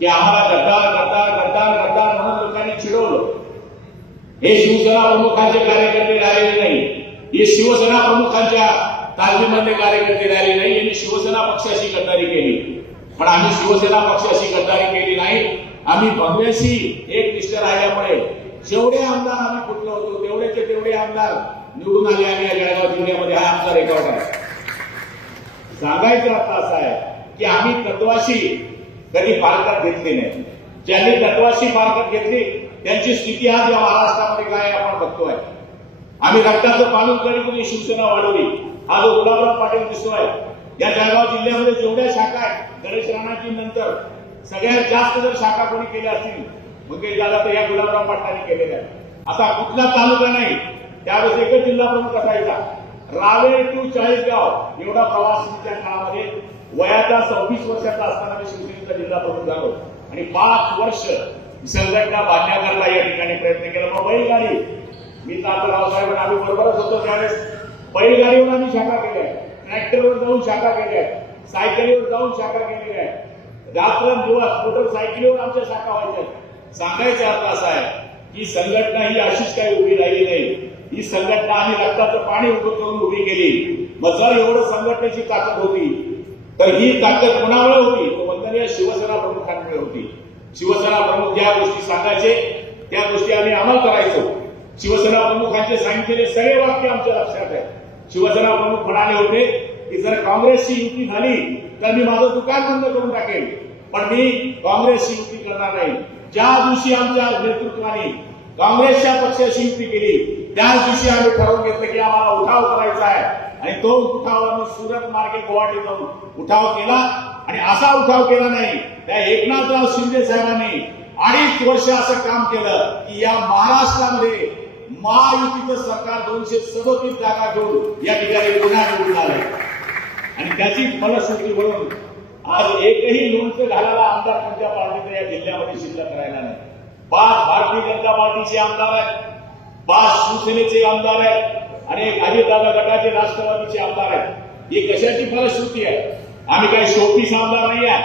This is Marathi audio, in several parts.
की आम्हाला गद्दार गद्दार गद्दार गद्दार म्हणून लोकांनी चिडवलं. हे शिवसेना प्रमुखांचे कार्यकर्ते राहिले नाही, हे शिवसेना प्रमुखांच्या तालमीमधले कार्यकर्ते राहिले नाही. यांनी शिवसेना पक्षाशी गद्दारी केली. पण आम्ही शिवसेना पक्षाशी गद्दारी केली नाही. आम्ही भगव्याशी एकनिष्ठ राहिल्यामुळे जेवढे आमदार आम्ही फुटलो होतो तेवढेचे तेवढे आमदार निवडून आले. आम्ही या जळगाव जिल्ह्यामध्ये हा आमचा रेकॉर्ड आहे. सांगायचं अर्थ असा आहे की आम्ही तत्वाशी कधी फारकत घेतली नाही. ज्यांनी तत्वाशी फारकत घेतली त्यांची स्थिती आज या महाराष्ट्रामध्ये काय आपण बघतोय. आम्ही रक्ताचं पालन करून शिवसेना वाढवली. हा जो गुलाबराव पाटील दिसतोय या जळगाव जिल्ह्यामध्ये जेवढ्या शाखा आहेत गणेश राणाजी नंतर सगळ्यात जास्त जर शाखा कोणी केल्या असतील मुंबई झाला तर या गुलाबराव पाटलांनी केलेल्या आहे. आता कुठला तालुका नाही त्यावेळेस एकच जिल्हा प्रमुख असायचा. रावेर टू चाळीसगाव एवढा प्रवास त्या काळामध्ये वयाचा 26 वर्षाचा असताना मी शिवसेनेचा जिल्हा प्रमुख झालो आणि 5 वर्ष संघटना बांधण्याकरता या ठिकाणी प्रयत्न केला. मग बैलगाडी मी तात्याराव साहेब आम्ही बरोबरच होतो त्यावेळेस बैलगाडीवर आम्ही शाखा केल्या, ट्रॅक्टरवर जाऊन शाखा केल्या, सायकलीवर जाऊन शाखा केलेल्या आहेत. रात्रंदिवस मोटरसायकलीवर आमच्या शाखा व्हायच्या. सांगायचा अर्थ असा आहे की संघटना ही अशीच काही उभी राहिली नाही. ही संघटना आम्ही रक्ताचं पाणी उभं करून उभी केली. मग जर एवढं संघटनेची ताकद होती तर ही ताकद कोणामुळे होती? तो वंदनीय शिवसेना प्रमुखांमुळे होती. शिवसेना प्रमुख ज्या गोष्टी सांगायचे त्या गोष्टी आम्ही अंमल करायचो. शिवसेना प्रमुखांचे सांगितलेले सगळे वाक्य आमच्या लक्षात आहे. शिवसेना प्रमुख म्हणाले होते की जर काँग्रेसची युती झाली तर मी माझं दुकान बंद करून टाकेल, पण मी काँग्रेसची युती करणार नाही. ज्या दिवशी आमच्या नेतृत्वाने काँग्रेसच्या पक्षाशी युती केली त्याच दिवशी आम्ही ठरवून घेतलं की आम्हाला उठाव करायचा आहे आणि तो उठाव आम्ही सुरत मार्गे गुवाहाटी जाऊन उठाव केला. आणि असा उठाव केला नाही त्या एकनाथराव शिंदे साहेबांनी 2.5 वर्ष असं काम केलं की या महाराष्ट्रामध्ये महायुतीचं सरकार 237 जागा घेऊन या ठिकाणी पुन्हा निवडून आले. आणि त्याची फलश्रुती म्हणून आज एकही लोणचं घालायला आमदार कोणत्या पार्टीचं या जिल्ह्यामध्ये शिल्लक राहिला नाही. 5 भारतीय जनता पार्टीचे आमदार आहेत, 5 शिवसेनेचे आमदार आहेत आणि 1 अजितदादा गटाचे राष्ट्रवादीचे आमदार आहेत. ही कशाची फलश्रुती आहे? आम्ही काही शोपीस आमदार नाही आहे,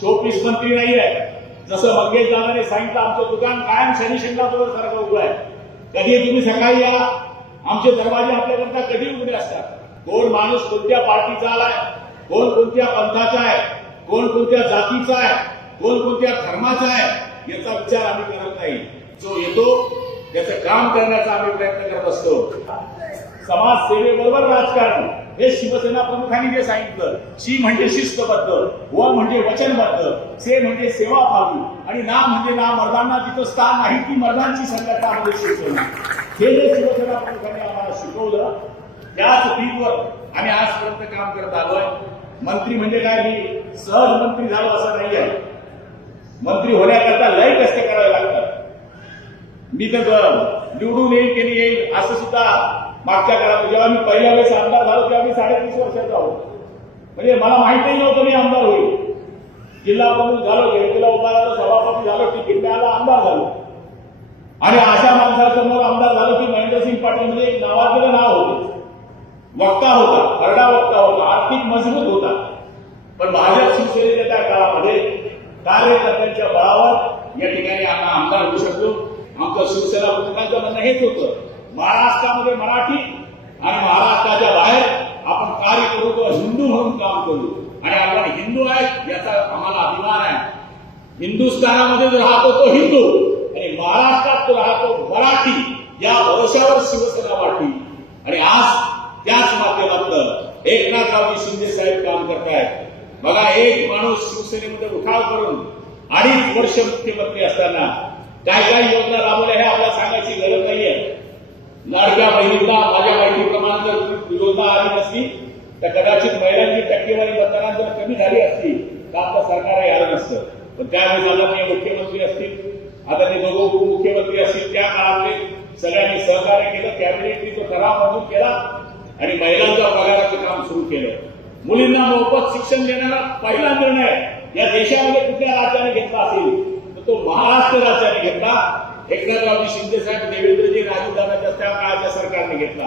शोपीस मंत्री नाही आहे. जसं मंगेश दादाने सांगितलं आमचं दुकान कायम शनी शिंगणापूर सारखं उभं आहे. कधी तुम्ही सकाळी या, आमचे दरवाजे आपल्याकरता कधी उघडे असतात. कोण माणूस कोणत्या पार्टीचा आलाय, कोण कोणत्या पंथाचा आहे, कोण कोणत्या जातीचा आहे, कोण कोणत्या धर्माचा आहे याचा विचार आम्ही करत नाही. जो येतो त्याचं काम करण्याचा आम्ही प्रयत्न करत असतो. समाजसेवेबरोबर राजकारण हे शिवसेना प्रमुखांनी जे सांगितलं. शी म्हणजे शिस्तबद्ध, व म्हणजे वचनबद्ध, से म्हणजे सेवाभावी आणि ना म्हणजे ना मर्दांना तिथं स्थान नाही ती मर्दांची संघटना म्हणजे शिवसेना. हे जे शिवसेना प्रमुखांनी आम्हाला शिकवलं त्याच पीठवर आम्ही आजपर्यंत काम करत आलोय. मंत्री म्हणजे काय मी सहज मंत्री झालो असं नाही आहे. मंत्री होण्याकरता लय कष्ट करावे लागतात. मी तर निवडून येईल की नाही येईल असं सुद्धा मागच्या काळात जेव्हा मी पहिल्या वेळेस आमदार झालो तेव्हा मी 33 वर्षाचा होतो. म्हणजे मला माहितीही नव्हतं मी आमदार होईल. जिल्हा प्रमुख झालो, गेटला उभा राहिलो, सभापती झालो, तिकीट मिळालं, आमदार झालो. आणि अशा माणसासमोर आमदार झालो की महेंद्रसिंग पाटील म्हणजे एक नावाजलेलं नाव होते, वक्ता होता, खरडा वक्ता होता, आर्थिक मजबूत होता. पण भाजप शिवसेनेच्या त्या काळामध्ये कार्यकर्त्यांच्या बळावर या ठिकाणी आपण आमदार होऊ शकतो. आमचं शिवसेना प्रमुखांचं म्हणणं हेच होतं, महाराष्ट्रामध्ये मराठी आणि महाराष्ट्राच्या बाहेर आपण कार्य करू तो हिंदू म्हणून काम करू. आणि आपण हिंदू आहेत याचा आम्हाला अभिमान आहे. हिंदुस्थानामध्ये जो राहतो तो हिंदू आणि महाराष्ट्रात जो राहतो मराठी या भरोश्यावर शिवसेना वाढली. आणि आज त्याच माध्यमातून एकनाथरावजी शिंदे साहेब काम करतायत. बघा, एक माणूस शिवसेनेमध्ये उठाव करून 2.5 वर्ष मुख्यमंत्री असताना काय काय योजना राबवल्या हे आपल्याला सांगायची गरज नाहीये. लाडक्या बहिणीला माझ्या माहितीप्रमाणे जर योजना आली नसती तर कदाचित महिलांची टक्केवारी मतदानात जर कमी झाली असती तर आपलं सरकारही आलं नसतं. पण त्यावेळेस आदरणीय मुख्यमंत्री असतील, आदरणीय दोघं उपमुख्यमंत्री असतील, त्या काळातले सगळ्यांनी सहकार्य केलं. कॅबिनेटनी तो ठराव मंजूर केला आणि महिलांच्या पगाराचं काम सुरू केलं. मुलींना मोफत शिक्षण देणारा पहिला निर्णय या देशामध्ये कुठल्या राज्याने घेतला असेल तर तो महाराष्ट्र राज्याने घेतला. एकनाथरावजी शिंदे साहेब, देवेंद्रजी, राजूदादाच्या त्या काळाच्या सरकारने घेतला.